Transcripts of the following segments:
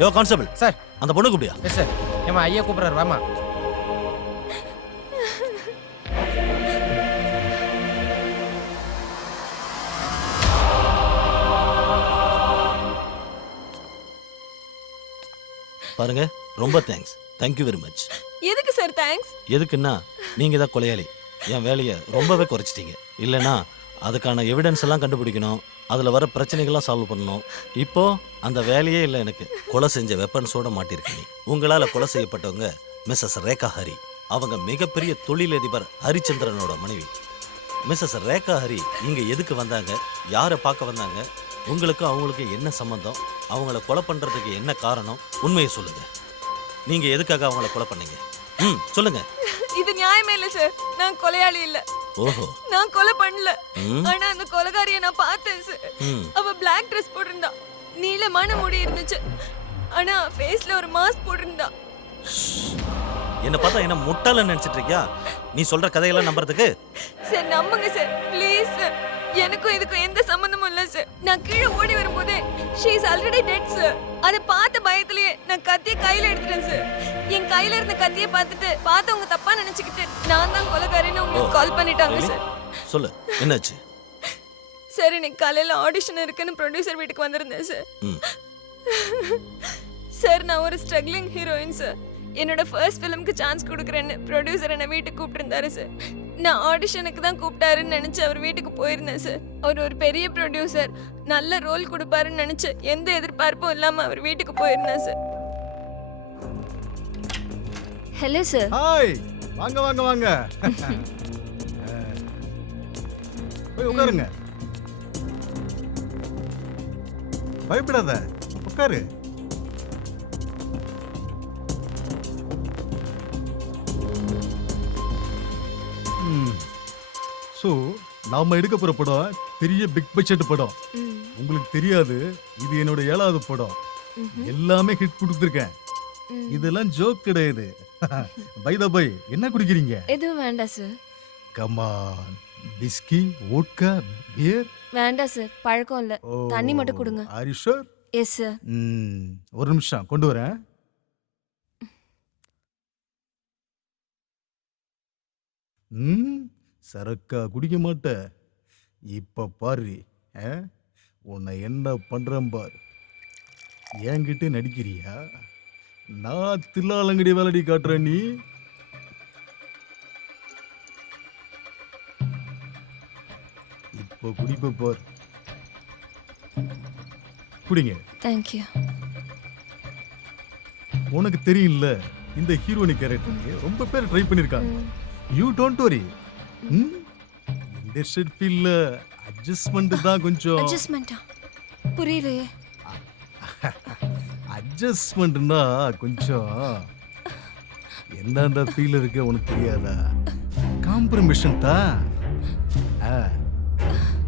யோ constable sir. அந்த பொண்ணு கூப்பிடியா? Yes sir. ஏமா ஐயா கூப்பிடுறாரு, வாமா. பாருங்க, ரொம்ப தேங்க்ஸ். Thank you very much. எதுக்கு சார் தேங்க்ஸ்? எதுக்குன்னா நீங்க தான் கொலையாளி. என் வேலையை ரொம்பவே குறைச்சிட்டீங்க. இல்லைன்னா அதுக்கான எவிடன்ஸ் எல்லாம் கண்டுபிடிக்கணும், அதில் வர பிரச்சனைகள்லாம் சால்வ் பண்ணணும். இப்போ அந்த வேலையே இல்லை எனக்கு. கொலை செஞ்ச வெப்பன்ஸோட மாட்டிருக்கீங்க. உங்களால் கொலை செய்யப்பட்டவங்க மிஸ்ஸஸ் ரேகா ஹரி. அவங்க மிகப்பெரிய தொழிலதிபர் ஹரிச்சந்திரனோட மனைவி. மிஸ்ஸஸ் ரேகா ஹரி இங்கே எதுக்கு வந்தாங்க, யாரை பார்க்க வந்தாங்க, உங்களுக்கும் அவங்களுக்கு என்ன சம்பந்தம், அவங்கள கொலை பண்ணுறதுக்கு என்ன காரணம், உண்மையை சொல்லுங்க. நீங்கள் எதுக்காக அவங்கள கொலை பண்ணீங்க? சொல்லுங்க. இது நியாயமே இல்ல சார். நான் கொலையாளி இல்ல. ஓஹோ. நான் கொலை பண்ணல. ஆனா அந்த கொலைகாரியை நான் பார்த்தேன் சார். அவ பிளாக் ட்ரெஸ் போட்டிருந்தா, நீலமான முடி இருந்துச்சு, ஆனா ஃபேஸ்ல ஒரு மாஸ்க் போட்டிருந்தா. என்ன பார்த்தா என்ன முட்டாளன்னு நினைச்சிட்டு இருக்கியா? நீ சொல்ற கதையெல்லாம் நம்புறதுக்கு? சார் நம்புங்க சார், ப்ளீஸ் சார். எனக்கும் இதுக்கும் எந்த சம்பந்தமும் இல்ல சார். நான் கீழே ஓடி வரும்போதே she is already dead sir. அதை பார்த்த பயத்திலேயே நான் கத்தியை கையில எடுத்துட்டேன் சார். என் கையில இருந்த கத்தியை பார்த்துட்டு பார்த்தவங்க தப்பா நினைச்சுக்கிட்டு நான் தான் கொலைகாரன்னு உங்களுக்கு கால் பண்ணிட்டாங்க சார். சொல்லு, என்னாச்சு? சார் எனக்கு காலையில ஆடிஷன் இருக்குன்னு ப்ரொடியூசர் வீட்டுக்கு வந்திருந்தேன் சார். சார் நான் ஒரு ஸ்ட்ரகிளிங் ஹீரோயின் சார். என்னோட ஃபர்ஸ்ட் ஃபிலிம்க்கு சான்ஸ் கொடுக்குறேன்னு ப்ரொடியூசர் என்னை வீட்டுக்கு கூப்பிட்டுருந்தாரு சார். நான் ஆடிஷனுக்கு தான் கூப்பிட்டாருன்னு நினச்சி அவர் வீட்டுக்கு போயிருந்தேன் சார். அவர் ஒரு பெரிய ப்ரொடியூசர், நல்ல ரோல் கொடுப்பாருன்னு நினச்சி எந்த எதிர்பார்ப்பும் இல்லாமல் அவர் வீட்டுக்கு போயிருந்தேன் சார். Hello sir. ஹாய், வாங்க வாங்க வாங்க. போய் உட்காருங்க. பயப்படாத, உட்காரு. ஸோ நாம எடுக்க போற படம் பெரிய பிக் பட்ஜெட் படம். உங்களுக்கு தெரியாது, இது என்னோட 7வது படம். எல்லாமே ஹிட் கொடுத்துருக்கேன். இதெல்லாம் ஜோக் கிடையாது. பை த பை, என்ன குடிக்கிறீங்க? எதுவும் வேண்டாம் sir. Come on, whisky, vodka, beer? வேண்டாம் சார், பழக்கம் இல்ல. தண்ணி மட்டும் கொடுங்க. Are you sure? Yes sir. ஒரு நிமிஷம் கொண்டு வரேன். சரக்கா குடிக்க மாட்ட? இப்ப பாரு உன்னை என்ன பண்றேன் பார். என்கிட்ட நடிக்கிறியா? நான் தில்லாலங்கடி வேலடி காட்டுறேன். நீ இப்போ குடிப்ப பார். குடிங்க. தேங்க்யூ. உனக்கு தெரியல, இந்த ஹீரோனி கேரக்டருக்கு ரொம்ப பேர் ட்ரை பண்ணிருக்காங்க. You don't worry. இந்த ஷெட் இல்ல, அட்ஜஸ்ட்மென்ட் தான் கொஞ்சம். அட்ஜஸ்ட்மென்ட்டா? புரியலையே. அட்ஜஸ்ட்மென்ட்னா கொஞ்சம் என்னென்ன ஃபீல் இருக்கு உனக்கு தெரியாதா? காம்ப்ரமைஷன் தான்.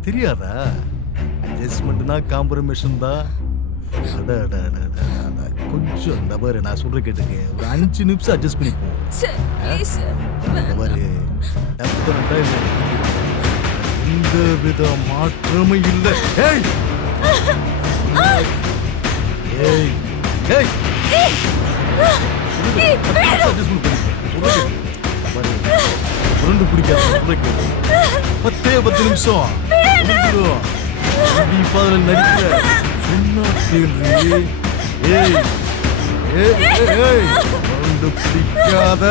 தெரியாதா? அட்ஜஸ்ட்மெண்ட்னா காம்ப்ரமைஷன் தான். கொஞ்சம் இந்த பாரு, நான் சொல்ற கேட்டுங்க, ஒரு 5 நிமிஷம் அட்ஜஸ்ட் பண்ணி போ. இந்த பாரு, எந்த வித மாற்றமும் இல்லை. ஏய் ஏய் ஏய் உருண்டு பிடிக்காத 10 நிமிஷம் நடிக்கிற சொன்னா கேள்வி. ஏய் ஏய் உருண்டு பிடிக்காத.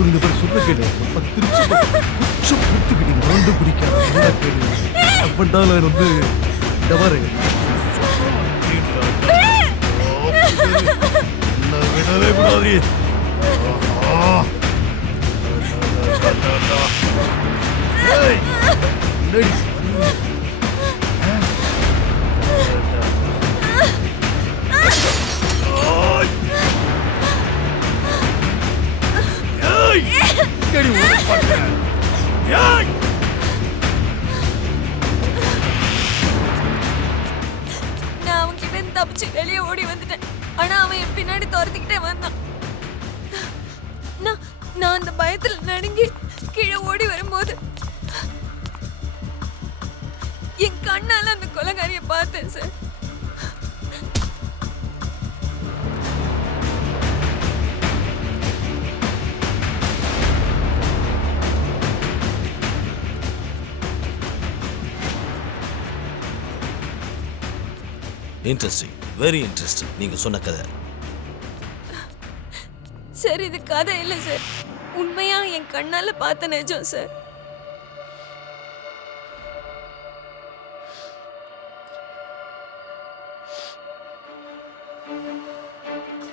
இந்த பேர் சொல்ல கேளு. 10 நிமிஷம் கொஞ்சம் கொடுத்துக்கிட்டு உருண்டு பிடிக்காத கேள்வி. அப்பட்டாலும் வந்து இந்த மாதிரி விடவே கூடாது. நான் அவன்கிட்ட இருந்து தப்பிச்சு வெளியே ஓடி வந்துட்டேன். ஆனா அவன் என் பின்னாடி துரத்திக்கிட்டே வந்தான். நான் அந்த பயத்துல நடுங்கி கீழே ஓடி வரும்போது என் கண்ணால அந்த கொலைகாரியை பார்த்தேன் சார். இன்ட்ரெஸ்டிங், வெரி இன்ட்ரெஸ்டிங் நீங்க சொன்ன கதை. சார் இது கதை இல்ல சார், உண்மையா என் கண்ணால பார்த்த நிஜம் சார்.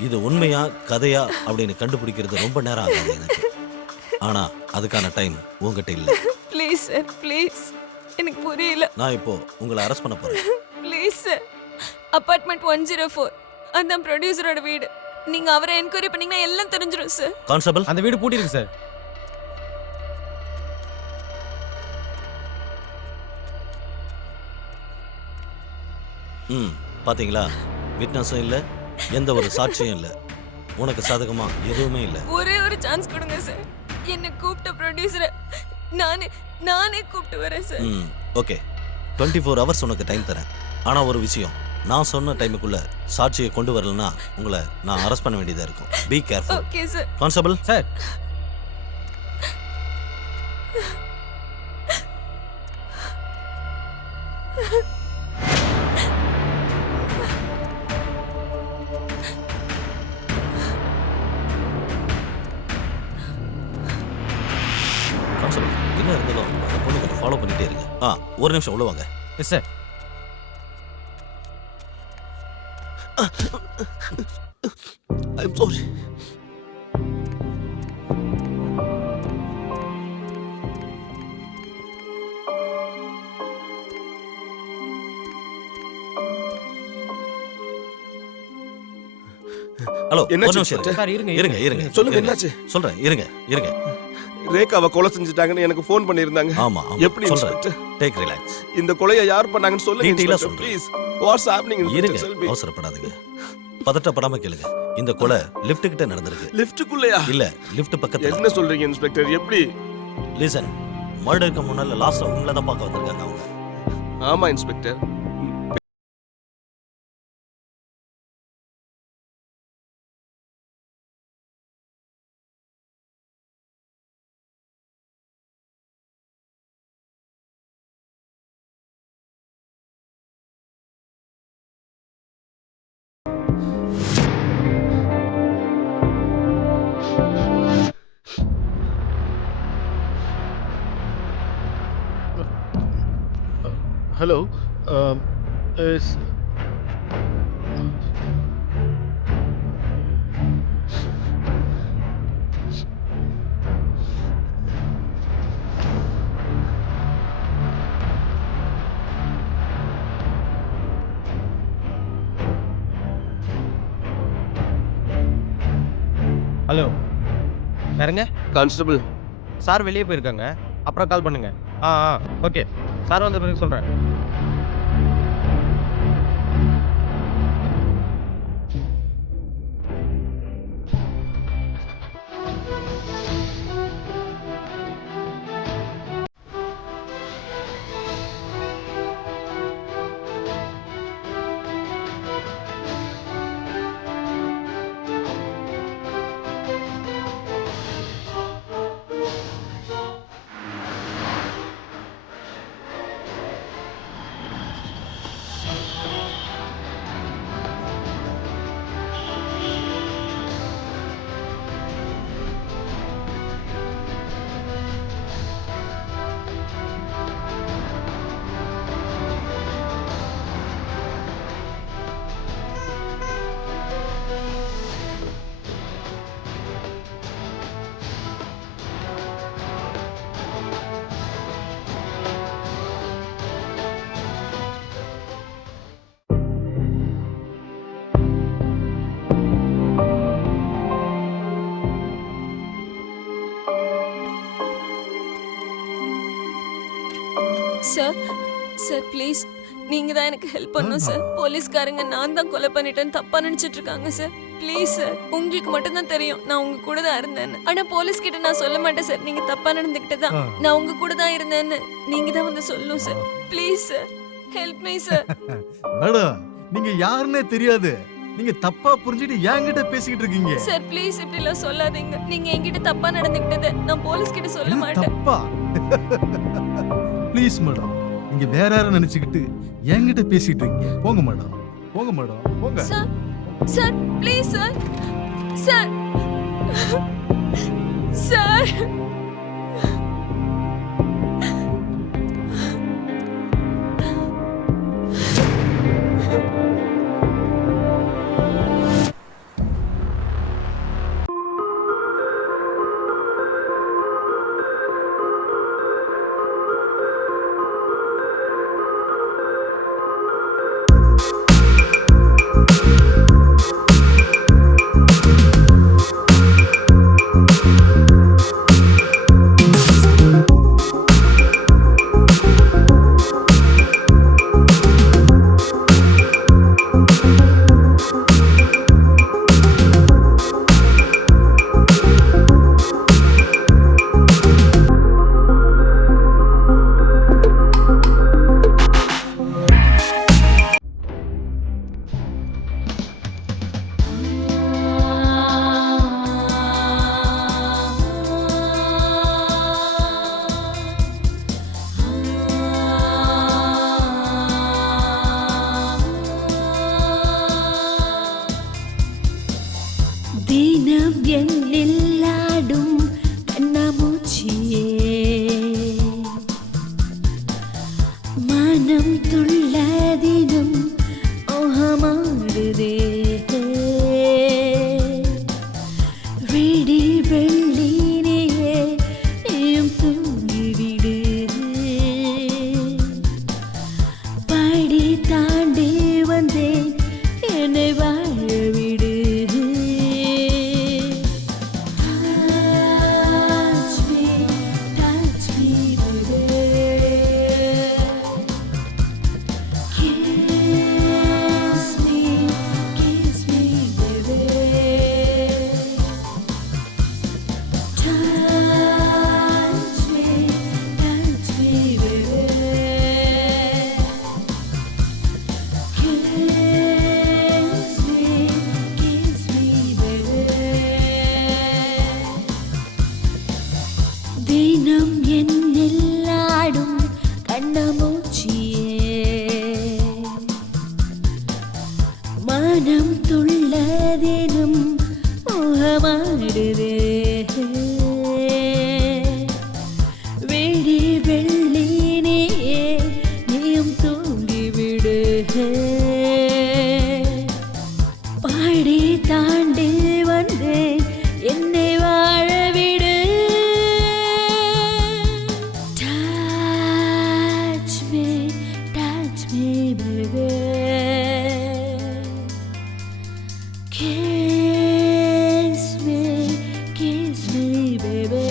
இது உண்மையா கதையா அப்படின்னு கண்டுபிடிக்கிறது ரொம்ப நேரம் ஆகாது எனக்கு. ஆனா அதுக்கான டைம் உங்ககிட்ட இல்ல. Please sir, please. எனக்கு புரியல. நான் இப்போ உங்களை அரெஸ்ட் பண்ண போறேன். Please sir. அபார்ட்மெண்ட் 104 அந்த ப்ரொடியூசரோட வீடு. நீங்க அவரை என்கொயரி பண்ணீங்கன்னா எல்லாம் தெரிஞ்சிடும் சார். கான்ஸ்டபிள், அந்த வீடு பூட்டி இருக்கு சார். பாத்தீங்களா, விட்னஸும் இல்ல, எந்த ஒரு சாட்சியும் இல்ல, உனக்கு சாதகமா எதுவுமே இல்ல. ஒரே ஒரு சான்ஸ் கொடுங்க சார். என்ன கூப்பிட்ட ப்ரொடியூசரை நானே கூப்பிட்டு வரேன் சார். ஓகே, 24 hours உனக்கு டைம் தரேன். ஆனா ஒரு விஷயம், நான் சொன்ன டைமுக்குள்ள சாட்சியை கொண்டு வரலன்னா உங்களை நான் அரெஸ்ட் பண்ண வேண்டியதா இருக்கும். Be careful. Okay sir. Constable sir, constable என்ன இருந்தாலும் அந்த பொண்ணு கொஞ்சம் ஃபாலோ பண்ணிட்டே இருங்க. ஒரு நிமிஷம் உள்ள வாங்க. Yes sir. I'm sorry. Hello, ஒரு என்னாச்சு நிமிஷம் இருங்க. சார், இருங்க, இருங்க இருங்க சொல்லுங்க, இருங்க. என்னாச்சு? சொல்றேன், இருங்க இருங்க. ரேகாவை கொலை செஞ்சுட்டாங்கன்னு எனக்கு ஃபோன் பண்ணியிருந்தாங்க. ஆமா எப்படி சொல்றேன். இன்ஸ்பெக்டர்? Take relax. இந்த கொலையை யார் பண்ணாங்கன்னு சொல்லுங்க Detail-ஆ இன்ஸ்பெக்டர் சொல்றேன். ப்ளீஸ். வாட்ஸ் ஹேப்பனிங் இருங்க, இன்ஸ்பெக்டர்? Tell me. அவசரப்படாதீங்க, பதட்டப்படாம கேளுங்க. இந்த கொலை லிஃப்ட் கிட்ட நடந்திருக்கு. லிஃப்ட்டுக்குள்ளயா? இல்ல, லிஃப்ட் பக்கத்துல. என்ன சொல்றீங்க இன்ஸ்பெக்டர்? எப்படி? லிசன், மர்டருக்கு முன்னால லாஸ்ட் உங்களை தான் பார்க்க வந்திருக்காங்க அவங்க. ஆமா இன்ஸ்பெக்டர். Hello. Is ஹலோ, யாருங்க? கான்ஸ்டபிள், சார் வெளியே போயிருக்காங்க, அப்புறம் கால் பண்ணுங்க. ஓகே, சார் வந்த பிறகு சொல்கிறேன். சார் சார் ப்ளீஸ், நீங்க தான் எனக்கு ஹெல்ப் பண்ணணும் சார். போலீஸ்காரங்க நான் தான் கொலை பண்ணிட்டேன்னு தப்பா நினைச்சிட்டு இருக்காங்க சார். ப்ளீஸ் சார், உங்களுக்கு மட்டும் தான் தெரியும் நான் உங்க கூட தான் இருந்தேன்னு. ஆனா போலீஸ் கிட்ட நான் சொல்ல மாட்டேன் சார். நீங்க தப்பா நடந்துக்கிட்டு தான் நான் உங்க கூட தான் இருந்தேன்னு நீங்க தான் வந்து சொல்லணும் sir. Please sir, help me sir. Madam, நீங்க யாருன்னே தெரியாது. நீங்க தப்பா புரிஞ்சுட்டு என்கிட்ட பேசிக்கிட்டு இருக்கீங்க. சார் ப்ளீஸ் இப்படி எல்லாம் சொல்லாதீங்க. நீங்க என்கிட்ட தப்பா நடந்துக்கிட்டது நான் போலீஸ் கிட்ட சொல்ல என்ன மாட்டேன். தப்பா? ப்ளீஸ் மேடம், நீங்க வேற யாரும் நினைச்சுக்கிட்டு என்கிட்ட பேசிட்டு இருக்கீங்க. போங்க மேடம், போங்க மேடம் போங்க. Sir sir please sir sir sir தினம் என்னில் ஆடும் கண்ணாமூச்சியே மனம் துள்ளதினும் மோகமாடுதே விடி வெள்ளினியே நீயும் தூங்கிவிடு படி தாண்டி வந்தேன் என்னை வாழவிடு தினம் என்னில் ஆடும் கண்ணாமூச்சியே மனம் துள்ளதினும் மோகமாடுதே விடி வெள்ளினியே நீயும் தூங்கிவிடு பாடி தாண்டி வந்தேன் என்னை வாழவிடு touch me baby kiss me baby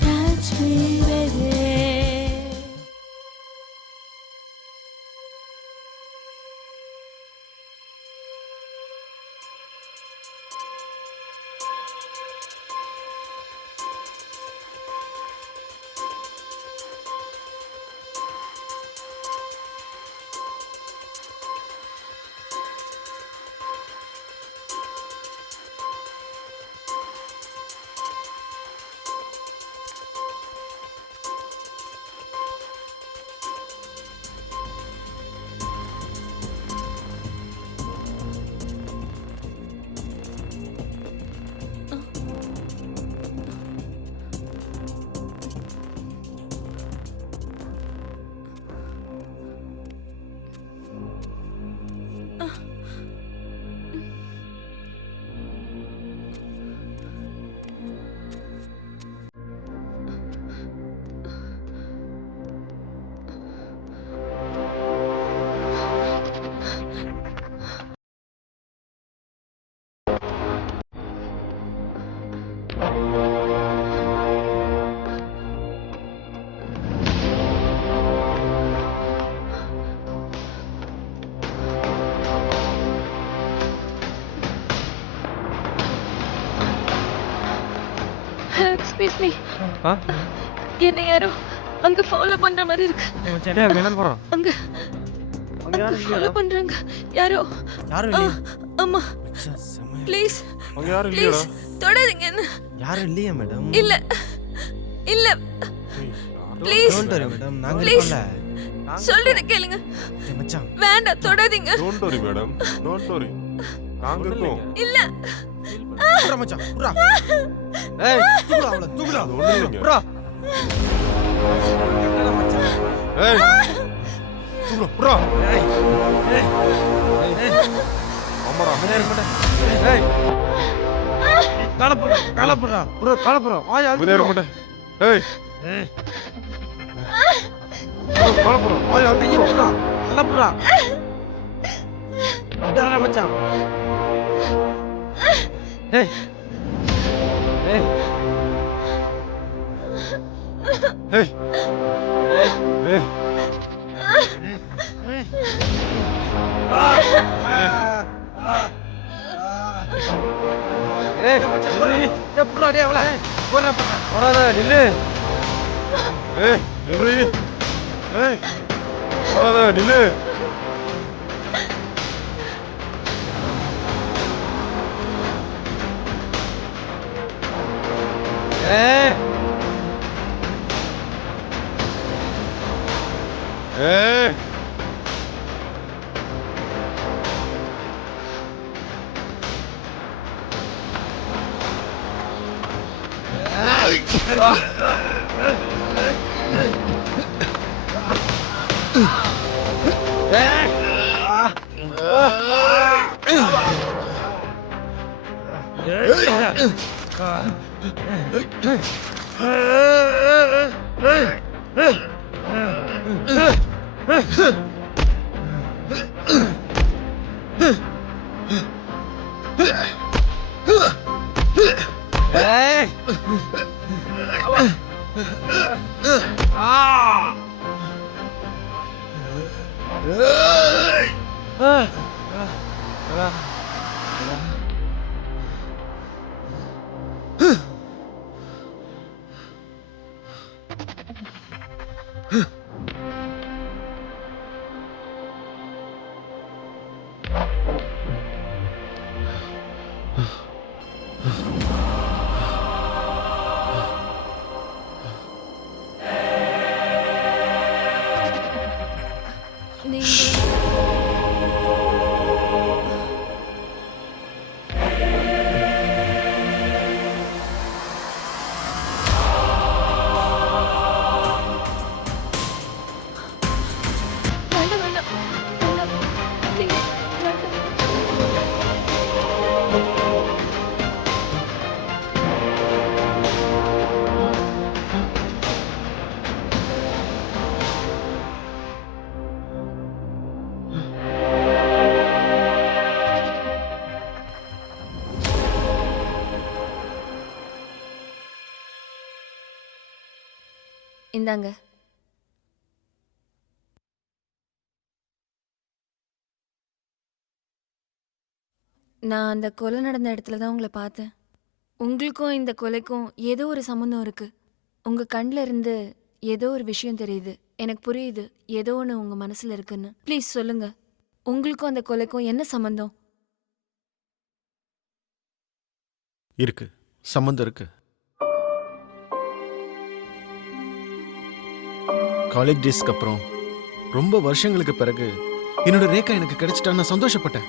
touch me baby. Excuse me ஆ என்ன யாரோ அங்க ஃபாலோ பண்ற மாதிரி இருக்கு சரி என்ன போறோம் அங்க அங்க யாரும் ஃபாலோ பண்றாங்க யாரோ யாரும் ஆ, இல்லையே ஆமா ப்ளீஸ் அங்க யாரும் ப்ளீஸ் இல்லையா தொடாதீங்க என்ன யாரும் இல்லையா மேடம் இல்ல இல்ல ப்ளீஸ் டோன்ட் வரி மேடம் நாங்க Please. இருக்கோம்ல சொல்றத கேளுங்க ஏய் மச்சான் வேண்டாம் தொடாதீங்க don't worry madam don't worry நாங்க இருக்கோம் இல்ல புறா மச்சான் புறா ஏய் தூக்குடா அவள தூக்குடா அது ஒண்ணும் இல்லைங்க. புறா என்னடா மச்சான் ஏய் தூக்குடா புறா ஏய் ஏய் ஆமாடா நேர மாட்டேன் ஏய் காலப்புறா புறா காலப்புறா வாயா முன்னேற மாட்டேன் ஏய் ஏய் காலப்புறா வாயா ஐயோ புறா காலப்புறா டேரா மச்சான் ஏய் ஏய் ஏய் ஏய் ஏய் புறா டேய் அவள போறா புறா வராத நில்லு ஏய் நில்றி ஏய் வராத நில்லு ஏய் ஏய் ஏய் நீங்க வேண்டாம் வேண்டாம் வேண்டாம் Please, வேண்டாம். இந்தாங்க நான் அந்த கொலை நடந்த இடத்துல தான் உங்களை பார்த்தேன் உங்களுக்கும் இந்த கொலைக்கும் ஏதோ ஒரு சம்மந்தம் இருக்கு உங்க கண்ணில் இருந்து ஏதோ ஒரு விஷயம் தெரியுது எனக்கு புரியுது ஏதோ ஒன்று உங்க மனசுல இருக்குன்னு ப்ளீஸ் சொல்லுங்க உங்களுக்கும் அந்த கொலைக்கும் என்ன சம்மந்தம் இருக்கு சம்மந்தம் இருக்கு. காலேஜ் டேஸ்க்கு அப்புறம் ரொம்ப வருஷங்களுக்கு பிறகு என்னோட ரேகா எனக்கு கிடைச்சிட்டான்னு நான் சந்தோஷப்பட்டேன்.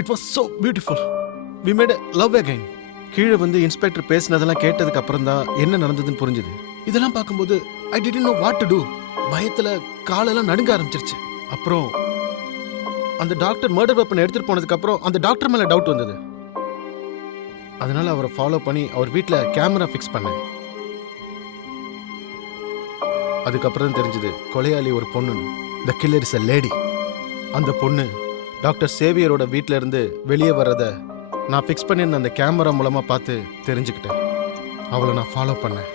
It was so beautiful. we made a love again. கீழே வந்து இன்ஸ்பெக்டர் பேசினதெல்லாம் கேட்டதுக்கு அப்புறம் தான் என்ன நடந்ததுன்னு புரிஞ்சுது. இதெல்லாம் பார்க்கும்போது ஐ didn't know what to do. பயத்துல காலெல்லாம் நடுங்க ஆரம்பிச்சிருச்சு. அப்புறம் அந்த டாக்டர் மர்டர் வெப்பன் எடுத்துட்டு போனதுக்கு அப்புறம் அந்த டாக்டர் மேல டவுட் வந்தது. அதனால அவரை ஃபாலோ பண்ணி அவர் வீட்டில் கேமரா ஃபிக்ஸ் பண்ணேன். அதுக்கப்புறம் தான் தெரிஞ்சது கொலையாளி ஒரு பொண்ணு. The killer is a lady. அந்த பொண்ணு டாக்டர் சேவியரோட வீட்டில இருந்து வெளியே வர்றத நான் ஃபிக்ஸ் பண்ணியிருந்த அந்த கேமரா மூலமா பார்த்து தெரிஞ்சுக்கிட்டேன். அவளை நான் ஃபாலோ பண்ணேன்.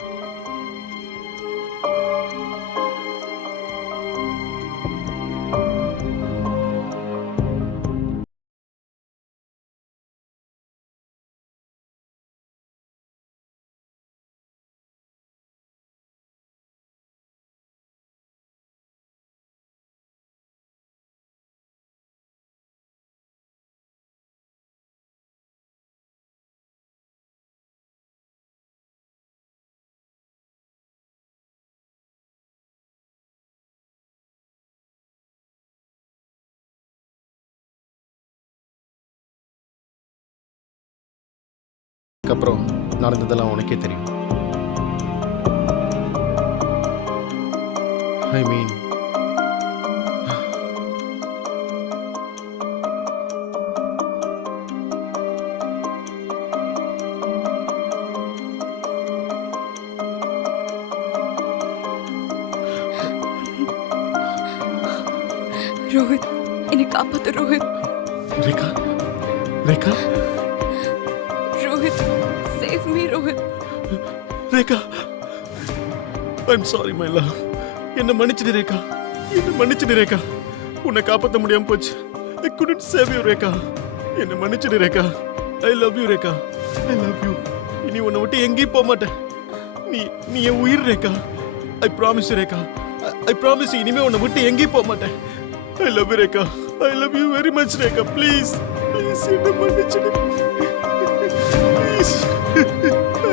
அப்புறம் நடந்ததெல்லாம் உனக்கே தெரியும். ஐ மீன் ரோஹித், என்னை காப்பாத்து Rohit. Rekha, Rekha, Rohit, save me Rohit. Rekha, I'm sorry my love. என்ன மன்னிச்சிடு ரேகா, என்ன மன்னிச்சிடு ரேகா. உன்னை காப்பாற்ற முடியாம போச்சு. I couldn't save you Rekha. என்ன மன்னிச்சிடு Rekha. I love you Rekha. I love you. இனி உன்னை விட்டு எங்கேயும் போக மாட்டேன். நீ என் உயிர் Rekha. I promise you Rekha. I promise you இனிமே உன்னை விட்டு எங்கேயும் போக மாட்டேன். I love you Rekha. I love you very much Rekha. Please, please என்ன மன்னிச்சிடு. Please.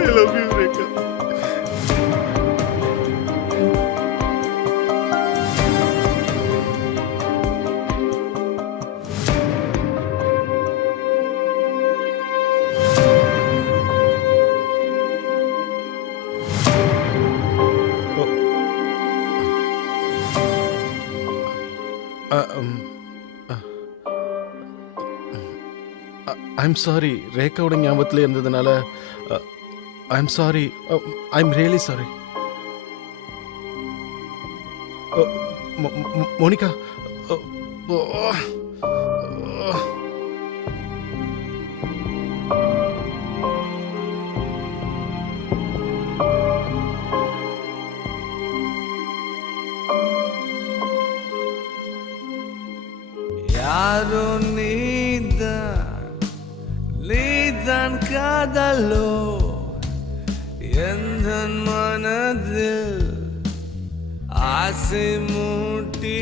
I love you Rekha. I'm sorry, ரேகாவோட ஞாபகத்தில் இருந்ததுனால I'm sorry. I'm really sorry. Monica, யாரோ நீதான் காதலோ எந்த மனதில் ஆசை மூட்டி.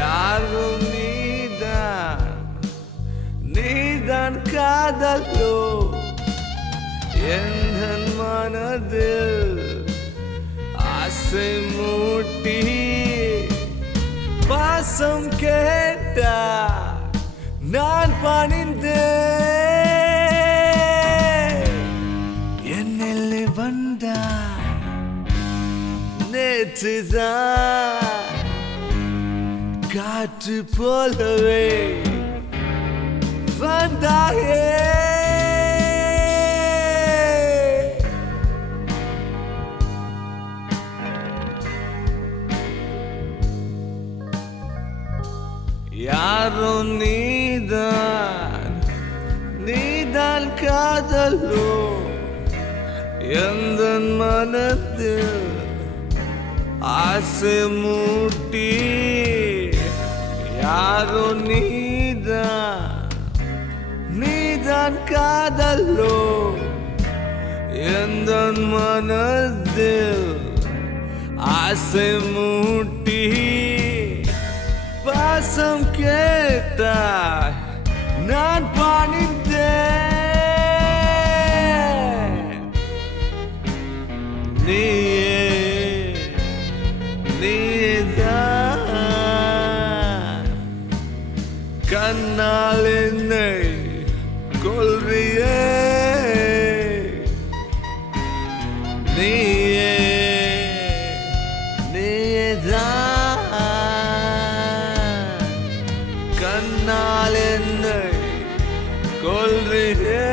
யாரோ நீதான் காதலோ எந்த மனதில் ஆசை மூட்டி. பாசம் கேட்டா நான் பணிந்தேன். என்னில் வந்தாய் நேற்றுதான் காற்று போலவே வந்தாயே. யாரோ நீதான் காதலோ எந்த மனதில் ஆசை மூட்டி. யாரோ நீதான் காதலோ எந்த மனதில் ஆசை மூட்டி. பாசம் கேட்டாய் நான் பணிந்தேன். நீதான் கண்ணால் என்னை கொல்றியே. நீதான் கண்ணால் என்னை கொல்றியே.